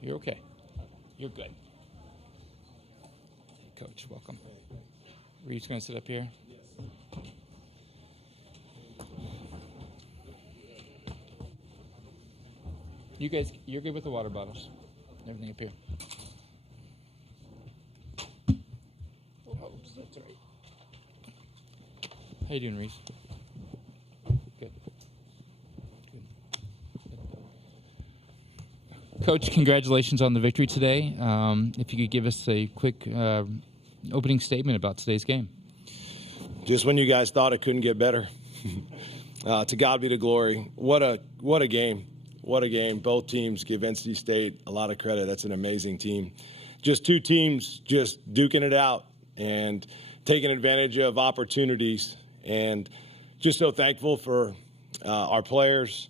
You're okay. You're good. Hey, Coach, welcome. Were you just going to sit up here? You guys, you're good with the water bottles. Everything up here. Oh, that's all right. How you doing, Reese? Good. Coach, congratulations on the victory today. If you could give us a quick opening statement about today's game. Just when you guys thought it couldn't get better. To God be the glory. What a game. What a game. Both teams give NC State a lot of credit. That's an amazing team. Just two teams just duking it out and taking advantage of opportunities. And just so thankful for our players,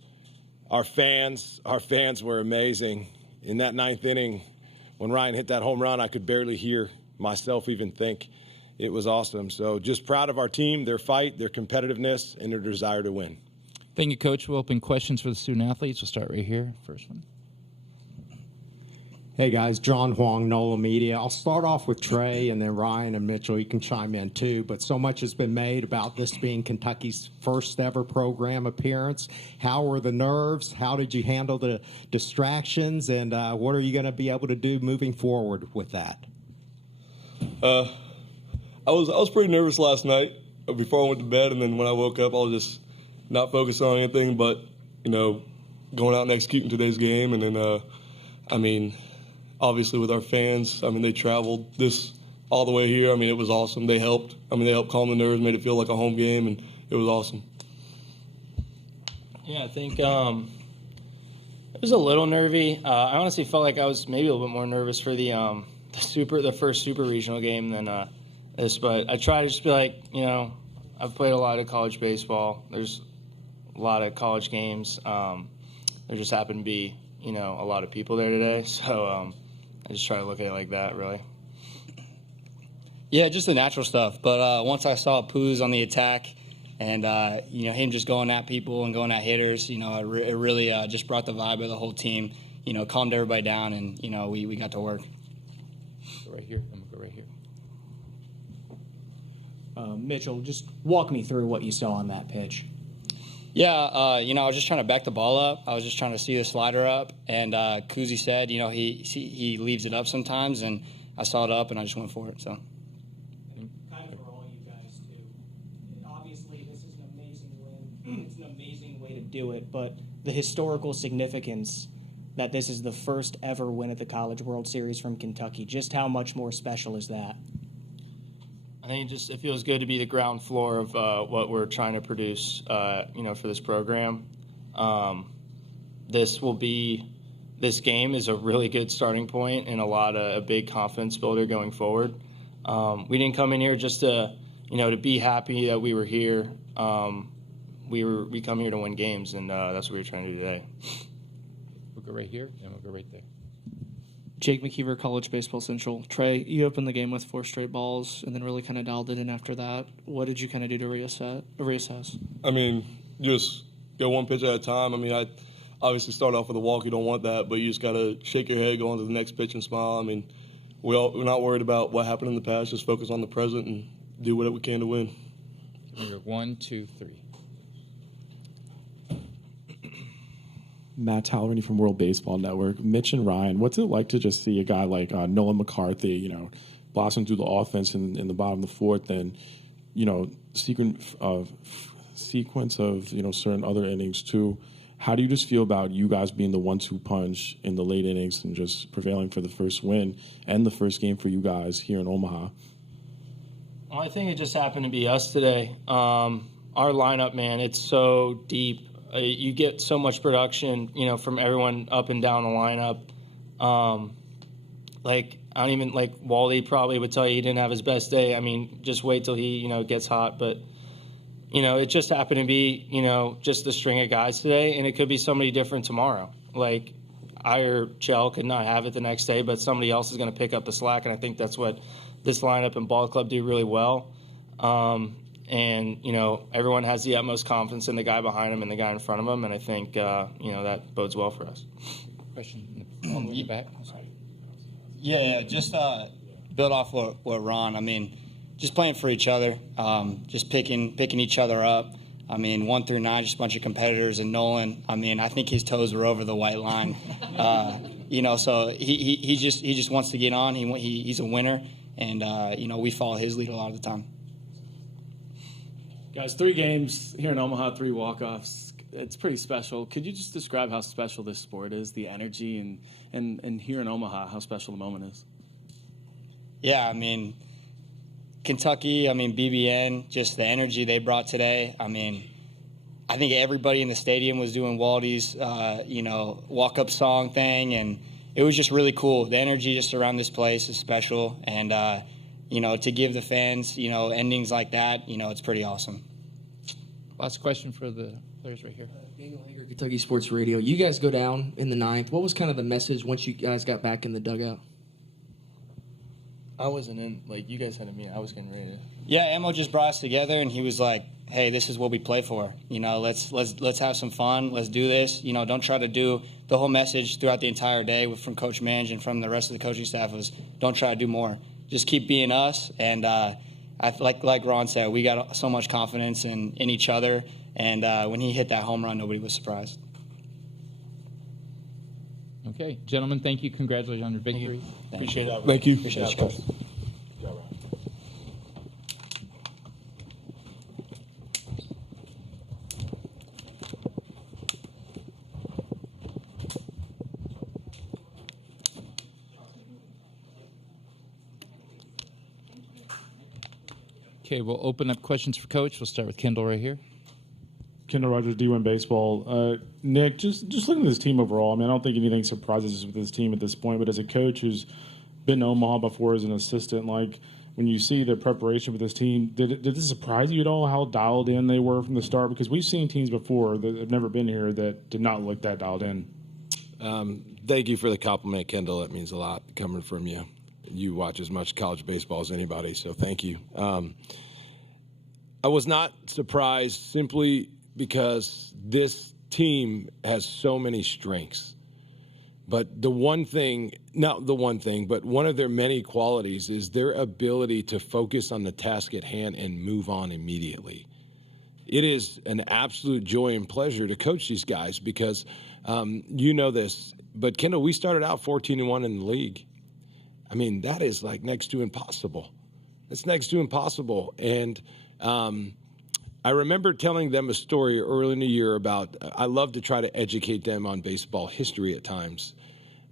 our fans. Our fans were amazing. In that ninth inning, when Ryan hit that home run, I could barely hear myself even think. It was awesome. So just proud of our team, their fight, their competitiveness, and their desire to win. Thank you, Coach. We'll open questions for the student athletes. We'll start right here. First one. Hey, guys. John Huang, NOLA Media. I'll start off with Trey, and then Ryan and Mitchell. You can chime in, too. But so much has been made about this being Kentucky's first-ever program appearance. How were the nerves? How did you handle the distractions? And what are you going to be able to do moving forward with that? I was pretty nervous last night before I went to bed, and then when I woke up, I was just not focused on anything but, going out and executing today's game. And then, obviously with our fans, they traveled this all the way here. It was awesome. They helped. They helped calm the nerves, made it feel like a home game, and it was awesome. Yeah, I think it was a little nervy. I honestly felt like I was maybe a little bit more nervous for the first super regional game than this. But I try to just be like, I've played a lot of college baseball. There's a lot of college games. There just happened to be, a lot of people there today. So I just try to look at it like that, really. Yeah, just the natural stuff. But once I saw Poos on the attack and, him just going at people and going at hitters, it really just brought the vibe of the whole team, calmed everybody down, and, we got to work. Go right here. I'm going to go right here. Mitchell, just walk me through what you saw on that pitch. Yeah, I was just trying to back the ball up. I was just trying to see the slider up. And Kuzi said, he leaves it up sometimes. And I saw it up, and I just went for it. So. Kind of for all you guys, too. Obviously, this is an amazing win. It's an amazing way to do it. But the historical significance that this is the first ever win at the College World Series from Kentucky, just how much more special is that? I think it feels good to be the ground floor of what we're trying to produce, for this program. This game is a really good starting point and a big confidence builder going forward. We didn't come in here just to be happy that we were here. We come here to win games, and that's what we were trying to do today. We'll go right here, and we'll go right there. Jake McKeever, College Baseball Central. Trey, you opened the game with 4 straight balls and then really kind of dialed it in after that. What did you kind of do to reassess? Just go one pitch at a time. I obviously start off with a walk. You don't want that, but you just got to shake your head, go on to the next pitch, and smile. We're not worried about what happened in the past. Just focus on the present and do whatever we can to win. 1, 2, 3. Matt Tallerini from World Baseball Network. Mitch and Ryan, what's it like to just see a guy like Nolan McCarthy, blossom through the offense in the bottom of the fourth, and sequence of certain other innings too? How do you just feel about you guys being the 1-2 punch in the late innings and just prevailing for the first win and the first game for you guys here in Omaha? Well, I think it just happened to be us today. Our lineup, man, it's so deep. You get so much production, from everyone up and down the lineup. Wally probably would tell you he didn't have his best day. Just wait till he, gets hot. But, it just happened to be, just a string of guys today, and it could be somebody different tomorrow. I or Chell could not have it the next day, but somebody else is going to pick up the slack, and I think that's what this lineup and ball club do really well. And, everyone has the utmost confidence in the guy behind him and the guy in front of him, and I think, that bodes well for us. Question all the way in the back. Yeah, just build off what Ron. I mean, just playing for each other, just picking each other up. I mean, 1 through 9, just a bunch of competitors. And Nolan, I mean, I think his toes were over the white line. So he just wants to get on. He's a winner, and we follow his lead a lot of the time. Guys, 3 games here in Omaha, 3 walk-offs. It's pretty special. Could you just describe how special this sport is, the energy, and here in Omaha, how special the moment is? Yeah, I mean, Kentucky, BBN, just the energy they brought today. I mean, I think everybody in the stadium was doing Waldy's, walk-up song thing, and it was just really cool. The energy just around this place is special, and, to give the fans, endings like that, it's pretty awesome. Last question for the players right here. Daniel Hager, Kentucky Sports Radio. You guys go down in the 9th. What was kind of the message once you guys got back in the dugout? I wasn't in. You guys had a meeting. I was getting ready to. Yeah, Emo just brought us together, and he was like, "Hey, this is what we play for. Let's have some fun. Let's do this. Don't try to do." The whole message throughout the entire day from Coach Mange and from the rest of the coaching staff was, "Don't try to do more. Just keep being us." And like Ron said, we got so much confidence in each other. And when he hit that home run, nobody was surprised. Okay, gentlemen, thank you. Congratulations on your victory. Appreciate it. Thank you. Appreciate it, Coach. Okay, we'll open up questions for Coach. We'll start with Kendall right here. Kendall Rogers, D1 Baseball. Nick, just looking at this team overall, I don't think anything surprises us with this team at this point, but as a coach who's been to Omaha before as an assistant, when you see the preparation for this team, did this surprise you at all how dialed in they were from the start? Because we've seen teams before that have never been here that did not look that dialed in. Thank you for the compliment, Kendall. That means a lot coming from you. You watch as much college baseball as anybody, so thank you. I was not surprised simply because this team has so many strengths. But one of their many qualities is their ability to focus on the task at hand and move on immediately. It is an absolute joy and pleasure to coach these guys because you know this. But, Kendall, we started out 14-1 in the league. That is next to impossible. It's next to impossible. And I remember telling them a story early in the year about I love to try to educate them on baseball history at times.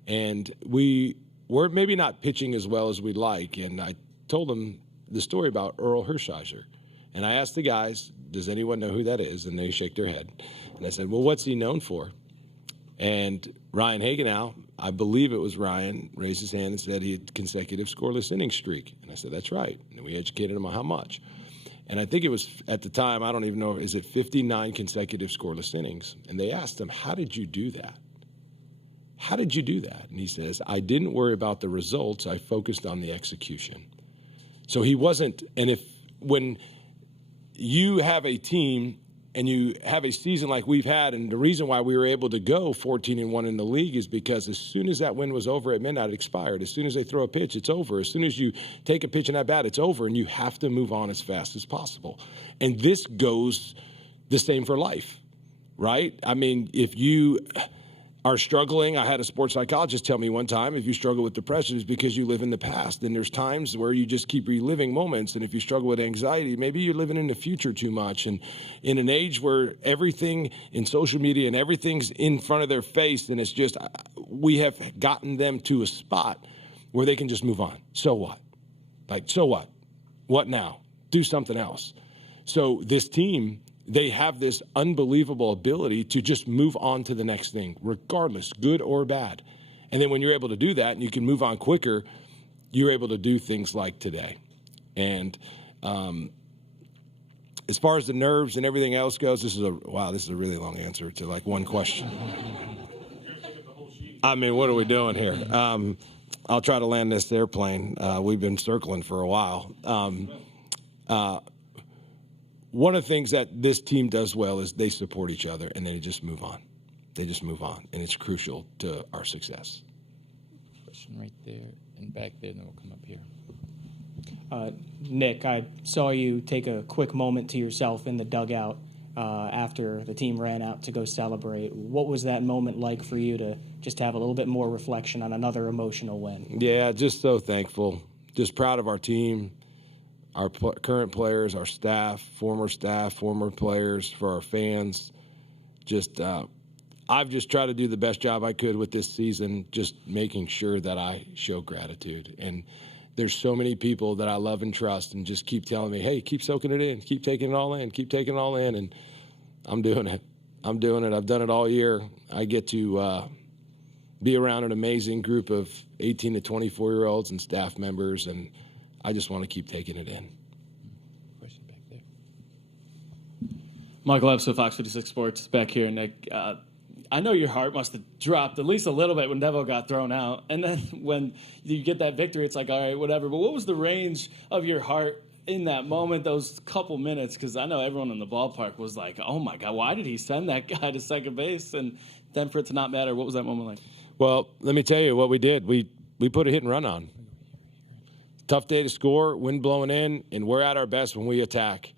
And we were maybe not pitching as well as we'd like. And I told them the story about Earl Hershiser. And I asked the guys, does anyone know who that is? And they shake their head. And I said, well, what's he known for? And Ryan Hagenau, I believe it was Ryan, raised his hand and said he had consecutive scoreless inning streak. And I said, that's right. And we educated him on how much. And I think it was, at the time, I don't even know, is it 59 consecutive scoreless innings? And they asked him, how did you do that? How did you do that? And he says, I didn't worry about the results. I focused on the execution. So he wasn't, and when you have a team and you have a season like we've had, and the reason why we were able to go 14-1 in the league is because as soon as that win was over at midnight, it expired. As soon as they throw a pitch, it's over. As soon as you take a pitch in at bat, it's over, and you have to move on as fast as possible. And this goes the same for life, right? If you are struggling, I had a sports psychologist tell me one time, if you struggle with depression, it's because you live in the past. And there's times where you just keep reliving moments. And if you struggle with anxiety, maybe you're living in the future too much. And in an age where everything in social media and everything's in front of their face, and it's just, we have gotten them to a spot where they can just move on. So what? So what? What now? Do something else. So this team, they have this unbelievable ability to just move on to the next thing, regardless, good or bad. And then when you're able to do that and you can move on quicker, you're able to do things like today. And as far as the nerves and everything else goes, this is a really long answer to one question. What are we doing here? I'll try to land this airplane. We've been circling for a while. One of the things that this team does well is they support each other and they just move on. they just move on, and it's crucial to our success. Question right there and back there, and then we'll come up here. Nick, I saw you take a quick moment to yourself in the dugout after the team ran out to go celebrate. What was that moment like for you to just have a little bit more reflection on another emotional win? Yeah, just so thankful. Just proud of our team, our current players, our staff, former players, for our fans. I've just tried to do the best job I could with this season, just making sure that I show gratitude. And there's so many people that I love and trust and just keep telling me, hey, keep soaking it in, keep taking it all in, keep taking it all in. And I'm doing it. I've done it all year. I get to be around an amazing group of 18 to 24-year-olds and staff members, and I just want to keep taking it in. Question back there. Michael Epps with Fox 56 Sports back here, Nick. I know your heart must have dropped at least a little bit when Devo got thrown out. And then when you get that victory, it's like, all right, whatever. But what was the range of your heart in that moment, those couple minutes? Because I know everyone in the ballpark was like, oh, my God, why did he send that guy to second base? And then for it to not matter, what was that moment like? Well, let me tell you what we did. We put a hit and run on. Tough day to score, wind blowing in, and we're at our best when we attack.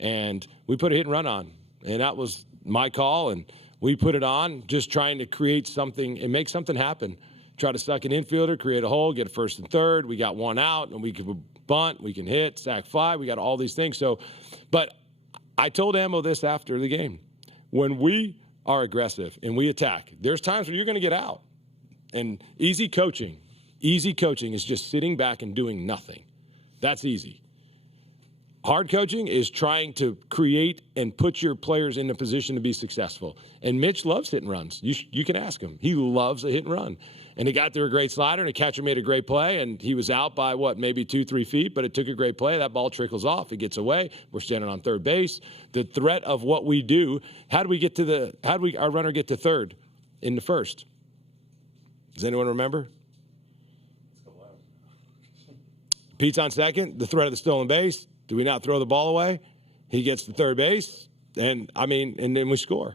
And we put a hit and run on. And that was my call, and we put it on, just trying to create something and make something happen. Try to suck an infielder, create a hole, get a first and third. We got one out, and we can bunt, we can hit, sack fly. We got all these things. But I told Ammo this after the game. When we are aggressive and we attack, there's times when you're going to get out. And easy coaching is just sitting back and doing nothing. That's easy. Hard coaching is trying to create and put your players in a position to be successful. And Mitch loves hit and runs. You can ask him. He loves a hit and run. And he got there a great slider, and the catcher made a great play, and he was out by, maybe 2-3 feet, but it took a great play. That ball trickles off. It gets away. We're standing on third base. The threat of what we do, how do our runner get to third in the first? Does anyone remember? Pete's on second, the threat of the stolen base. Do we not throw the ball away? He gets to third base, and then we score.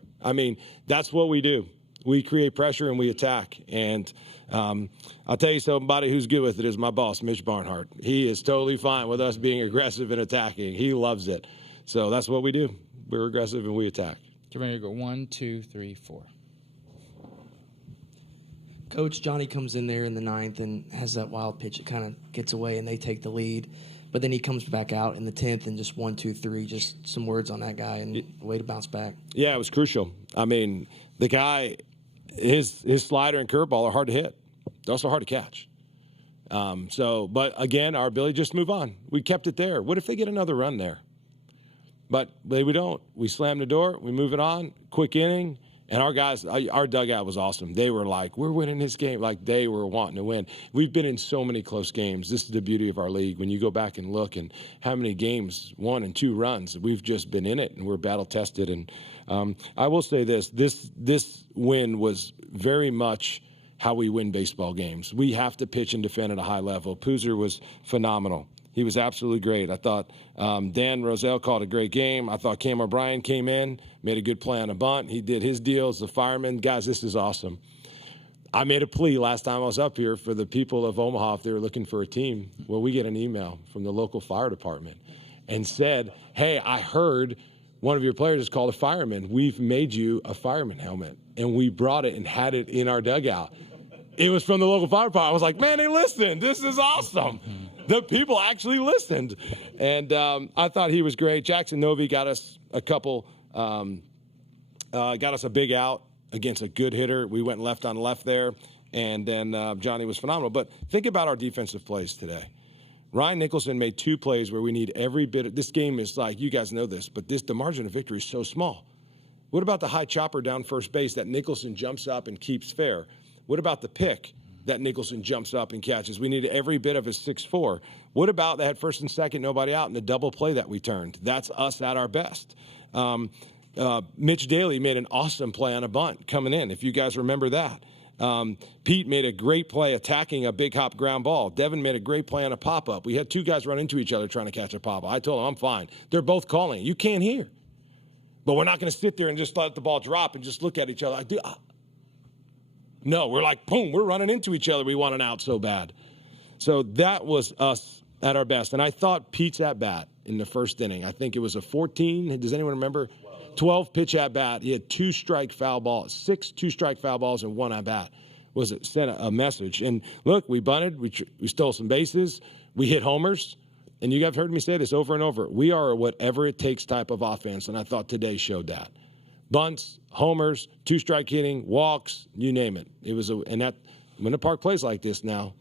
That's what we do. We create pressure and we attack. And I'll tell you somebody who's good with it is my boss, Mitch Barnhart. He is totally fine with us being aggressive and attacking. He loves it. So that's what we do. We're aggressive and we attack. Get ready to go. 1, 2, 3, 4. Coach, Johnny comes in there in the 9th and has that wild pitch. It kind of gets away, and they take the lead. But then he comes back out in the 10th and just 1, 2, 3, just some words on that guy and a way to bounce back. Yeah, it was crucial. The guy, his slider and curveball are hard to hit. They're also hard to catch. But again, our ability just move on. We kept it there. What if they get another run there? But we don't. We slam the door. We move it on. Quick inning. And our guys, our dugout was awesome. They were like, we're winning this game. Like, they were wanting to win. We've been in so many close games. This is the beauty of our league. When you go back and look and how many games, 1 and 2 runs, we've just been in it, and we're battle-tested. And I will say this win was very much how we win baseball games. We have to pitch and defend at a high level. Poozer was phenomenal. He was absolutely great. I thought Dan Roselle called a great game. I thought Cam O'Brien came in, made a good play on a bunt. He did his deals. The fireman, guys, this is awesome. I made a plea last time I was up here for the people of Omaha if they were looking for a team. Well, we get an email from the local fire department and said, hey, I heard one of your players is called a fireman. We've made you a fireman helmet. And we brought it and had it in our dugout. It was from the local fire department. I was like, man, they listened. This is awesome. The people actually listened. And I thought he was great. Jackson Novi got us a couple, got us a big out against a good hitter. We went left on left there. And then Johnny was phenomenal. But think about our defensive plays today. Ryan Nicholson made 2 plays where we need every bit of this game is like, you guys know this, but the margin of victory is so small. What about the high chopper down first base that Nicholson jumps up and keeps fair? What about the pick that Nicholson jumps up and catches? We need every bit of his 6'4". What about that first and second, nobody out, and the double play that we turned? That's us at our best. Mitch Daly made an awesome play on a bunt coming in, if you guys remember that. Pete made a great play attacking a big hop ground ball. Devin made a great play on a pop-up. We had 2 guys run into each other trying to catch a pop-up. I told them, I'm fine. They're both calling. You can't hear. But we're not going to sit there and just let the ball drop and just look at each other like, no, we're like, boom, we're running into each other. We want an out so bad. So that was us at our best. And I thought Pete's at bat in the first inning, I think it was a 14. Does anyone remember? 12 pitch at bat. He had 2 strike foul balls, 6 2-strike foul balls, and 1 at bat. Was it sent a message? And look, we bunted, we stole some bases, we hit homers. And you guys have heard me say this over and over. We are a whatever it takes type of offense, and I thought today showed that. Bunts, homers, 2-strike hitting, walks, you name it. It was when the park plays like this now,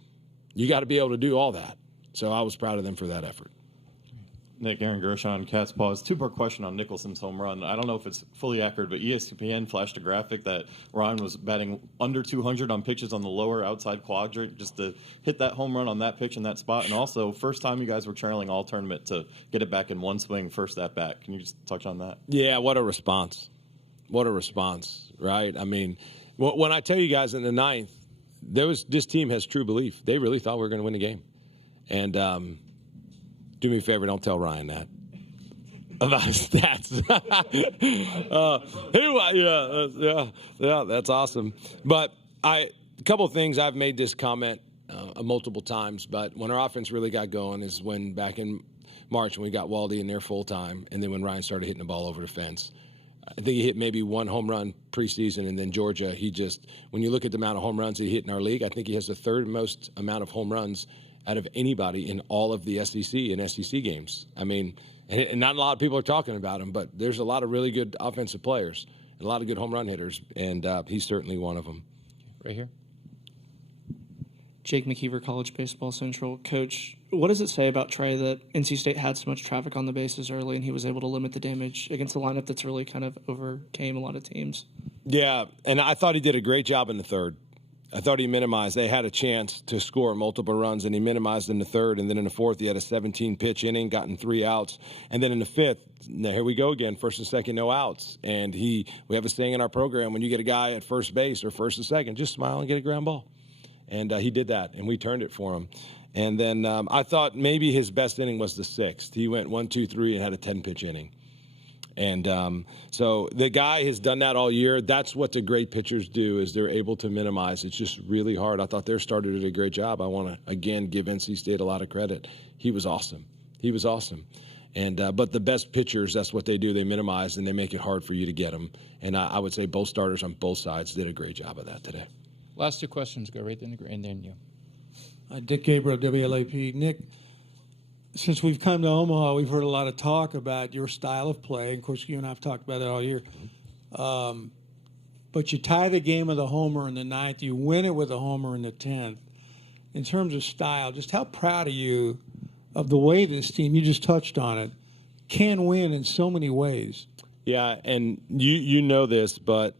you got to be able to do all that. So I was proud of them for that effort. Nick, Aaron Gershon, Cat's Paws. 2-part question on Nicholson's home run. I don't know if it's fully accurate, but ESPN flashed a graphic that Ryan was batting under 200 on pitches on the lower outside quadrant just to hit that home run on that pitch in that spot. And also, first time you guys were trailing all tournament to get it back in one swing, first at bat. Can you just touch on that? Yeah, what a response. What a response, right? I mean, when I tell you guys in the 9th, this team has true belief. They really thought we were going to win the game. And do me a favor, don't tell Ryan that about his stats. Yeah, that's awesome. But a couple of things, I've made this comment multiple times, but when our offense really got going is when back in March when we got Waldy in there full time, and then when Ryan started hitting the ball over the fence. I think he hit maybe 1 home run preseason, and then Georgia, when you look at the amount of home runs he hit in our league, I think he has the 3rd most amount of home runs out of anybody in all of the SEC and SEC games. I mean, and not a lot of people are talking about him, but there's a lot of really good offensive players and a lot of good home run hitters, and he's certainly one of them. Right here. Jake McKeever, College Baseball Central. Coach, what does it say about Trey that NC State had so much traffic on the bases early and he was able to limit the damage against a lineup that's really kind of overcame a lot of teams? Yeah, and I thought he did a great job in the 3rd. I thought he minimized. They had a chance to score multiple runs, and he minimized in the 3rd. And then in the 4th, he had a 17-pitch inning, gotten 3 outs. And then in the 5th, now here we go again, 1st and 2nd, no outs. And we have a saying in our program, when you get a guy at first base or 1st and 2nd, just smile and get a ground ball. And he did that, and we turned it for him. And then I thought maybe his best inning was the 6th. He went 1, 2, 3 and had a 10-pitch inning. And so the guy has done that all year. That's what the great pitchers do, is they're able to minimize. It's just really hard. I thought their starter did a great job. I want to, again, give NC State a lot of credit. He was awesome. He was awesome. And but the best pitchers, that's what they do. They minimize, and they make it hard for you to get them. And I would say both starters on both sides did a great job of that today. Last 2 questions go right in the green, and then you. Dick Gabriel, WLAP. Nick, since we've come to Omaha, we've heard a lot of talk about your style of play. Of course, you and I have talked about it all year. But you tie the game with a homer in the 9th. You win it with a homer in the 10th. In terms of style, just how proud are you of the way this team, you just touched on it, can win in so many ways? Yeah, and you know this, but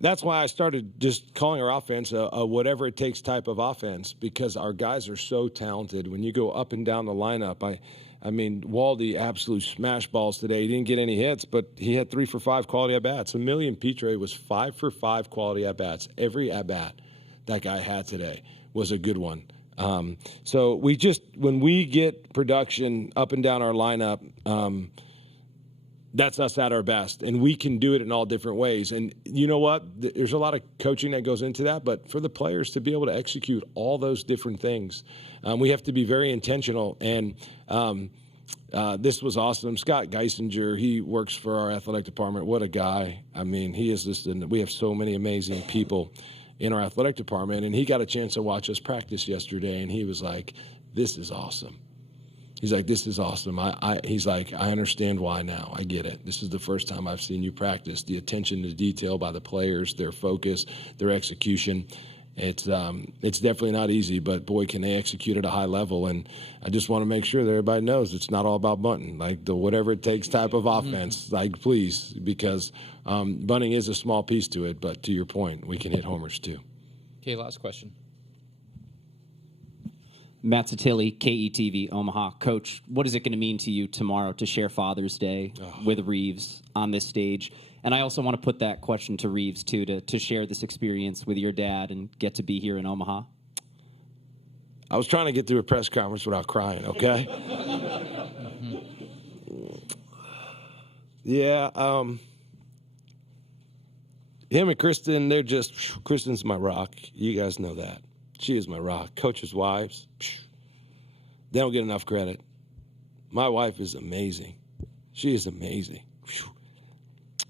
that's why I started just calling our offense a whatever it takes type of offense, because our guys are so talented. When you go up and down the lineup, I mean, Waldy absolute smash balls today. He didn't get any hits, but he had 3 for 5 quality at bats. Emilian Petre was 5 for 5 quality at bats. Every at bat that guy had today was a good one. So when we get production up and down our lineup, that's us at our best, and we can do it in all different ways. And you know what? There's a lot of coaching that goes into that, but for the players to be able to execute all those different things, we have to be very intentional. And this was awesome. Scott Geisinger, he works for our athletic department. What a guy. I mean, he is just we have so many amazing people in our athletic department, and he got a chance to watch us practice yesterday, and he was like, this is awesome. He's like, this is awesome. He's like, I understand why now. I get it. This is the first time I've seen you practice. The attention to detail by the players, their focus, their execution. It's definitely not easy, but boy, can they execute at a high level. And I just want to make sure that everybody knows it's not all about bunting, like the whatever it takes type of offense. Like, please, because bunting is a small piece to it. But to your point, we can hit homers too. Okay, last question. Matt Satilli, KETV, Omaha. Coach, what is it going to mean to you tomorrow to share Father's Day with Reeves on this stage? And I also want to put that question to Reeves, too, to share this experience with your dad and get to be here in Omaha. I was trying to get through a press conference without crying, okay? Yeah. Him and Kristen, Kristen's my rock. You guys know that. She is my rock. Coaches' wives, they don't get enough credit. My wife is amazing. She is amazing.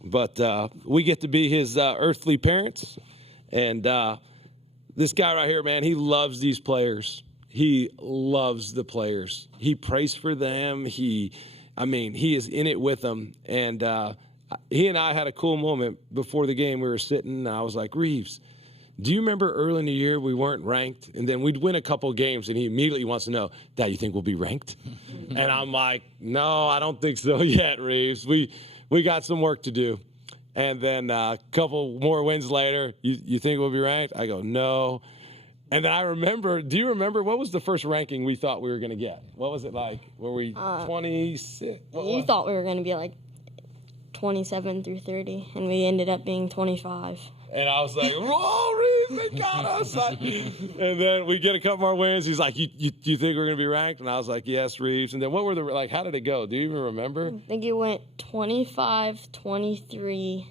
But we get to be his earthly parents. And this guy right here, man, he loves these players. He loves the players. He prays for them. He is in it with them. And he and I had a cool moment before the game. We were sitting, and I was like, Reeves, do you remember early in the year we weren't ranked? And then we'd win a couple games, and he immediately wants to know, Dad, you think we'll be ranked? And I'm like, no, I don't think so yet, Reeves. We got some work to do. And then a couple more wins later, you think we'll be ranked? I go, no. And then I remember, do you remember, what was the first ranking we thought we were going to get? What was it like? Were we 26? You thought we were going to be like 27 through 30, and we ended up being 25. And I was like, whoa, Reeves, they got us. And then we get a couple more wins. He's like, you think we're going to be ranked? And I was like, yes, Reeves. And then what were how did it go? Do you even remember? I think it went 25, 23,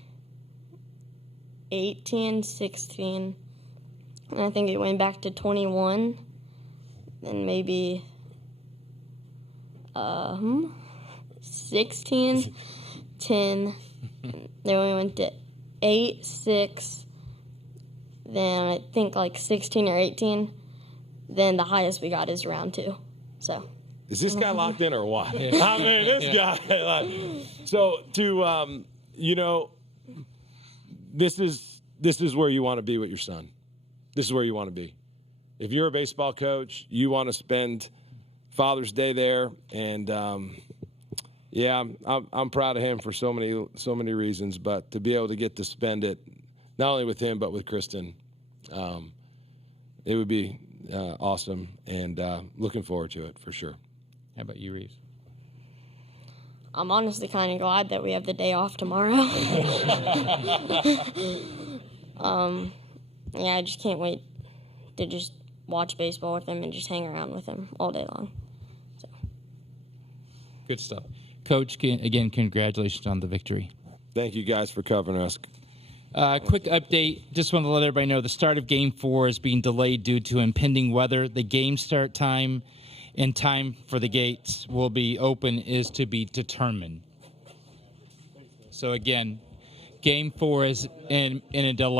18, 16. And I think it went back to 21. Then maybe 16, 10. Then we went to 8, 6. Then I think like 16 or 18. Then the highest we got is round 2. So. Is this guy locked in or what? I mean, this guy. So this is where you want to be with your son. This is where you want to be. If you're a baseball coach, you want to spend Father's Day there, and I'm proud of him for so many reasons. But to be able to get to spend it, not only with him but with Kristen, it would be awesome, and looking forward to it for sure. How about you, Reeves? I'm honestly kind of glad that we have the day off tomorrow. I just can't wait to just watch baseball with him and just hang around with him all day long. So. Good stuff. Coach, again, congratulations on the victory. Thank you guys for covering us. Quick update. Just want to let everybody know the start of Game 4 is being delayed due to impending weather. The game start time and time for the gates will be open is to be determined. So, again, Game 4 is in a delay.